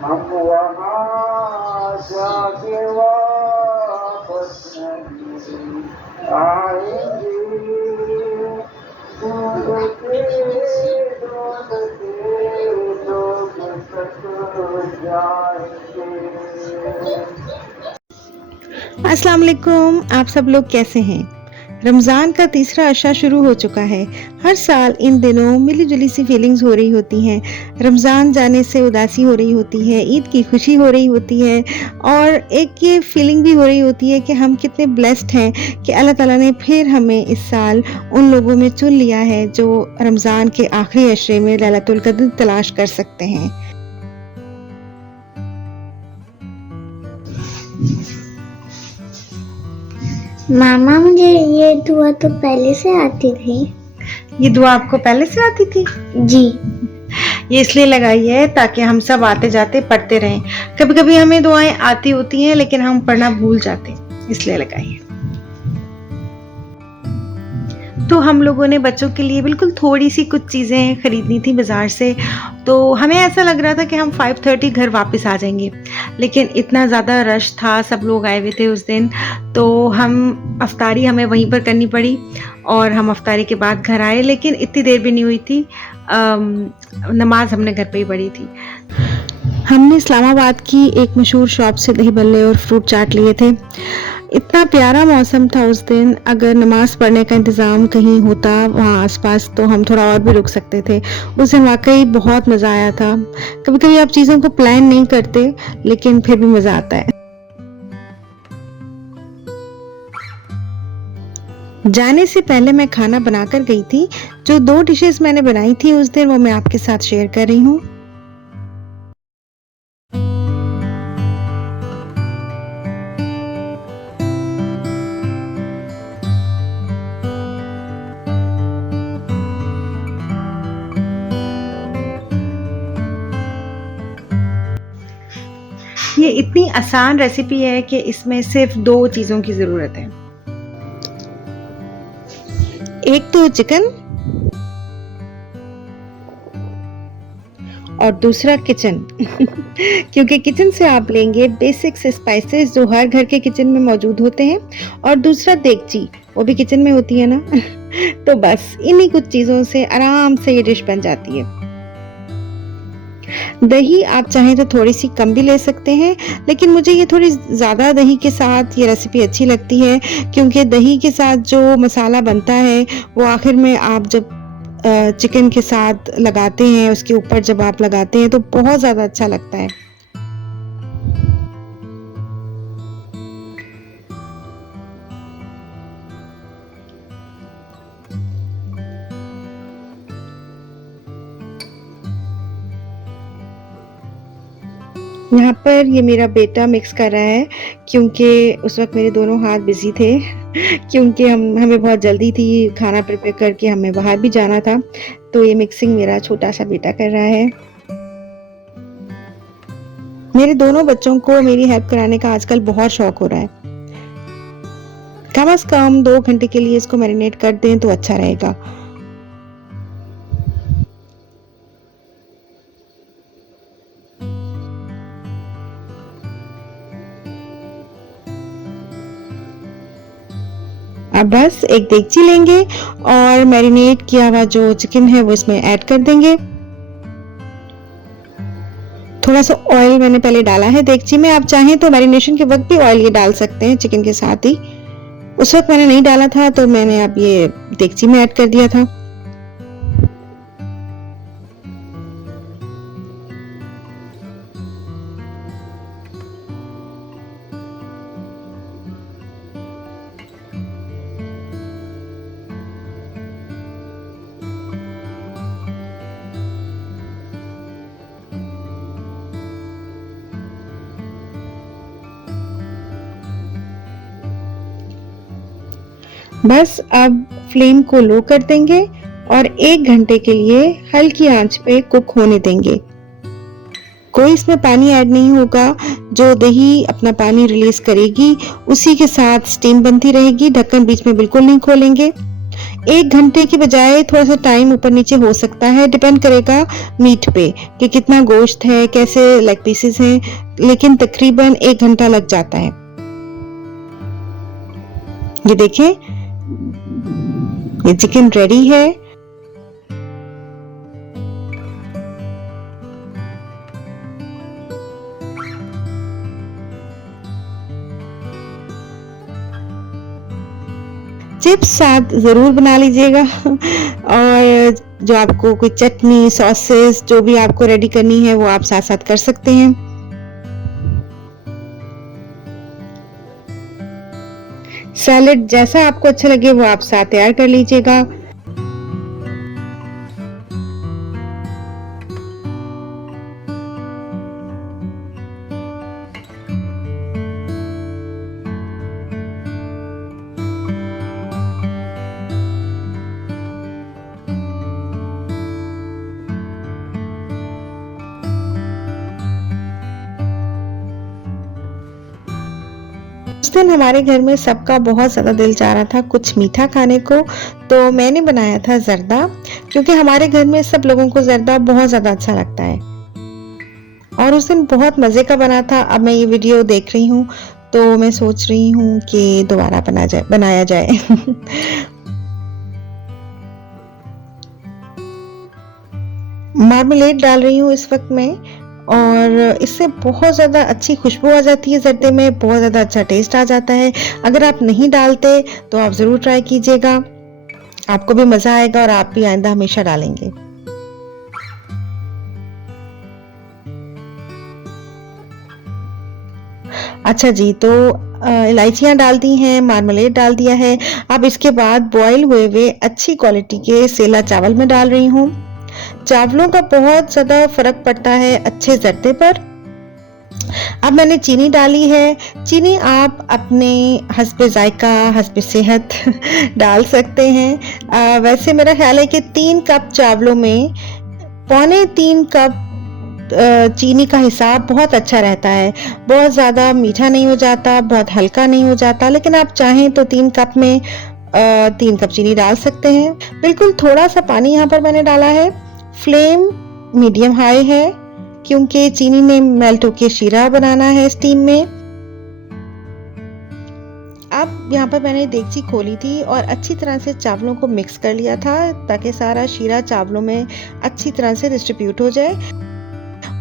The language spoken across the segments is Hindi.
हम वहाँ जाके वापस नहीं आएंगे, दूर के लोग सक जाएंगे। अस्सलाम वालेकुम। आप सब लोग कैसे हैं? रमज़ान का तीसरा अशरा शुरू हो चुका है। हर साल इन दिनों मिली-जुली सी फीलिंग्स हो रही होती हैं। रमज़ान जाने से उदासी हो रही होती है, ईद की खुशी हो रही होती है और एक ये फीलिंग भी हो रही होती है कि हम कितने ब्लेस्ड हैं कि अल्लाह ताला ने फिर हमें इस साल उन लोगों में चुन लिया है जो रमज़ान के आखिरी अशरे में लैलतुल क़द्र तलाश कर सकते हैं। मामा, मुझे ये दुआ तो पहले से आती थी। ये दुआ आपको पहले से आती थी? जी। ये इसलिए लगाई है ताकि हम सब आते जाते पढ़ते रहें। कभी कभी हमें दुआएं आती होती हैं लेकिन हम पढ़ना भूल जाते हैं, इसलिए लगाई है। तो हम लोगों ने बच्चों के लिए बिल्कुल थोड़ी सी कुछ चीज़ें खरीदनी थी बाज़ार से, तो हमें ऐसा लग रहा था कि हम 5:30 घर वापस आ जाएंगे, लेकिन इतना ज़्यादा रश था, सब लोग आए हुए थे उस दिन, तो हम अफ्तारी हमें वहीं पर करनी पड़ी और हम अफ्तारी के बाद घर आए, लेकिन इतनी देर भी नहीं हुई थी। नमाज हमने घर पे ही पढ़ी थी। हमने इस्लामाबाद की एक मशहूर शॉप से दही बल्ले और फ्रूट चाट लिए थे। इतना प्यारा मौसम था उस दिन, अगर नमाज पढ़ने का इंतज़ाम कहीं होता वहाँ आसपास तो हम थोड़ा और भी रुक सकते थे। उस दिन वाकई बहुत मज़ा आया था। कभी कभी आप चीज़ों को प्लान नहीं करते लेकिन फिर भी मज़ा आता है। जाने से पहले मैं खाना बनाकर गई थी। जो 2 डिशेस मैंने बनाई थी उस दिन वो मैं आपके साथ शेयर कर रही हूँ। ये इतनी आसान रेसिपी है कि इसमें सिर्फ 2 चीज़ों की ज़रूरत है। एक तो चिकन और दूसरा किचन क्योंकि किचन से आप लेंगे बेसिक से स्पाइसेस जो हर घर के किचन में मौजूद होते हैं, और दूसरा देगची, वो भी किचन में होती है ना तो बस इन्हीं कुछ चीज़ों से आराम से ये डिश बन जाती है। दही आप चाहें तो थोड़ी सी कम भी ले सकते हैं, लेकिन मुझे ये थोड़ी ज़्यादा दही के साथ ये रेसिपी अच्छी लगती है, क्योंकि दही के साथ जो मसाला बनता है वो आखिर में आप जब चिकन के साथ लगाते हैं, उसके ऊपर जब आप लगाते हैं तो बहुत ज़्यादा अच्छा लगता है। यहाँ पर ये मेरा बेटा मिक्स कर रहा है, क्योंकि उस वक्त मेरे दोनों हाथ बिजी थे क्योंकि हमें बहुत जल्दी थी, खाना प्रिपेयर करके हमें बाहर भी जाना था, तो ये मिक्सिंग मेरा छोटा सा बेटा कर रहा है। मेरे दोनों बच्चों को मेरी हेल्प कराने का आजकल बहुत शौक हो रहा है। कम से कम 2 घंटे के लिए इसको मैरिनेट कर दें तो अच्छा रहेगा। अब बस एक देगची लेंगे और मैरिनेट किया हुआ जो चिकन है वो इसमें ऐड कर देंगे। थोड़ा सा ऑयल मैंने पहले डाला है देगची में, आप चाहें तो मैरिनेशन के वक्त भी ऑयल ये डाल सकते हैं चिकन के साथ ही। उस वक्त मैंने नहीं डाला था तो मैंने अब ये देगची में ऐड कर दिया था। बस अब फ्लेम को लो कर देंगे और 1 घंटे के लिए हल्की आंच पे कुक होने देंगे। कोई इसमें पानी ऐड नहीं होगा, जो दही अपना पानी रिलीज करेगी उसी के साथ स्टीम बनती रहेगी। ढक्कन बीच में बिल्कुल नहीं खोलेंगे। 1 घंटे की बजाय थोड़ा सा टाइम ऊपर नीचे हो सकता है, डिपेंड करेगा मीट पे कि कितना गोश्त है, कैसे लेग पीसेस हैं, लेकिन तकरीबन 1 घंटा लग जाता है। ये देखें, ये चिकन रेडी है। चिप्स आप ज़रूर बना लीजिएगा और जो आपको कोई चटनी, सॉसेस जो भी आपको रेडी करनी है वो आप साथ साथ कर सकते हैं। सैलेड जैसा आपको अच्छा लगे वो आप साथ तैयार कर लीजिएगा। उस दिन हमारे घर में सबका बहुत ज़्यादा दिल चाह रहा था कुछ मीठा खाने को, तो मैंने बनाया था जर्दा, क्योंकि हमारे घर में सब लोगों को जर्दा बहुत ज़्यादा अच्छा लगता है और उस दिन बहुत मज़े का बना था। अब मैं ये वीडियो देख रही हूँ तो मैं सोच रही हूँ कि दोबारा बनाया जाए। मार्मलेड डाल रही हूँ इस वक्त मैं, और इससे बहुत ज़्यादा अच्छी खुशबू आ जाती है, जर्दे में बहुत ज़्यादा अच्छा टेस्ट आ जाता है। अगर आप नहीं डालते तो आप ज़रूर ट्राई कीजिएगा, आपको भी मज़ा आएगा और आप भी आइंदा हमेशा डालेंगे। अच्छा जी, तो इलायचियाँ डाल दी हैं, मार्मलेड डाल दिया है। अब इसके बाद बॉईल हुए हुए अच्छी क्वालिटी के सेला चावल में डाल रही हूँ। चावलों का बहुत ज्यादा फर्क पड़ता है अच्छे जर्दे पर। अब मैंने चीनी डाली है। चीनी आप अपने हस्बे जायका, हस्बे सेहत डाल सकते हैं। वैसे मेरा ख्याल है कि 3 कप चावलों में 3.25 कप चीनी का हिसाब बहुत अच्छा रहता है। बहुत ज़्यादा मीठा नहीं हो जाता, बहुत हल्का नहीं हो जाता, लेकिन आप चाहें तो 3 कप में 3 कप चीनी डाल सकते हैं। बिल्कुल थोड़ा सा पानी यहाँ पर मैंने डाला है। फ्लेम मीडियम हाई है क्योंकि चीनी ने मेल्ट होके शीरा बनाना है स्टीम में। अब यहाँ पर मैंने देगची खोली थी और अच्छी तरह से चावलों को मिक्स कर लिया था ताकि सारा शीरा चावलों में अच्छी तरह से डिस्ट्रीब्यूट हो जाए।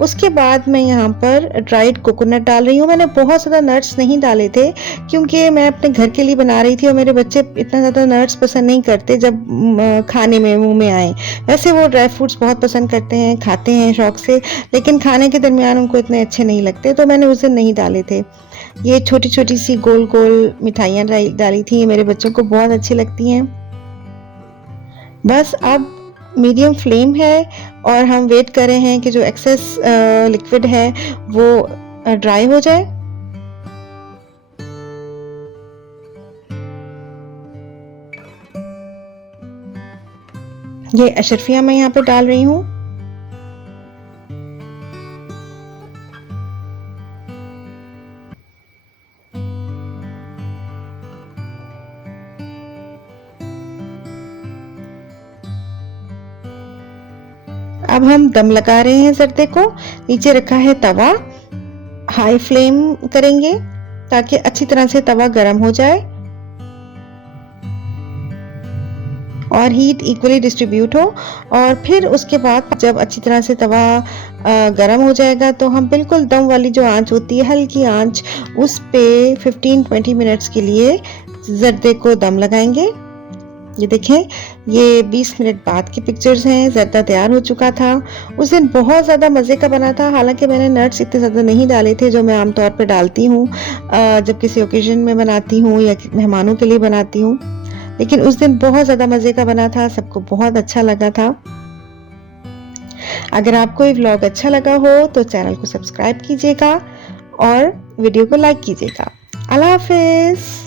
उसके बाद मैं यहाँ पर ड्राइड कोकोनट डाल रही हूँ। मैंने बहुत ज़्यादा नट्स नहीं डाले थे क्योंकि मैं अपने घर के लिए बना रही थी और मेरे बच्चे इतना ज़्यादा नट्स पसंद नहीं करते जब खाने में मुंह में आए। वैसे वो ड्राई फ्रूट्स बहुत पसंद करते हैं, खाते हैं शौक से, लेकिन खाने के दरमियान उनको इतने अच्छे नहीं लगते, तो मैंने उस दिन नहीं डाले थे। ये छोटी छोटी सी गोल गोल मिठाइयाँ डाली थी, मेरे बच्चों को बहुत अच्छी लगती हैं। बस अब मीडियम फ्लेम है और हम वेट कर रहे हैं कि जो एक्सेस लिक्विड है वो ड्राई हो जाए। ये अशरफिया मैं यहाँ पे डाल रही हूँ। अब हम दम लगा रहे हैं जर्दे को। नीचे रखा है तवा, हाई फ्लेम करेंगे ताकि अच्छी तरह से तवा गर्म हो जाए और हीट इक्वली डिस्ट्रीब्यूट हो। और फिर उसके बाद जब अच्छी तरह से तवा गर्म हो जाएगा तो हम बिल्कुल दम वाली जो आंच होती है, हल्की आंच, उस पे 15-20 मिनट्स के लिए जर्दे को दम लगाएंगे। ये देखें, ये 20 मिनट बाद की पिक्चर्स हैं। जर्दा तैयार हो चुका था। उस दिन बहुत ज़्यादा मज़े का बना था। हालांकि मैंने नट्स इतने ज़्यादा नहीं डाले थे जो मैं आमतौर पर डालती हूँ जब किसी ओकेजन में बनाती हूँ या मेहमानों के लिए बनाती हूँ, लेकिन उस दिन बहुत ज़्यादा मज़े का बना था, सबको बहुत अच्छा लगा था। अगर आपको ये व्लॉग अच्छा लगा हो तो चैनल को सब्सक्राइब कीजिएगा और वीडियो को लाइक कीजिएगा। अल्लाह हाफिज़।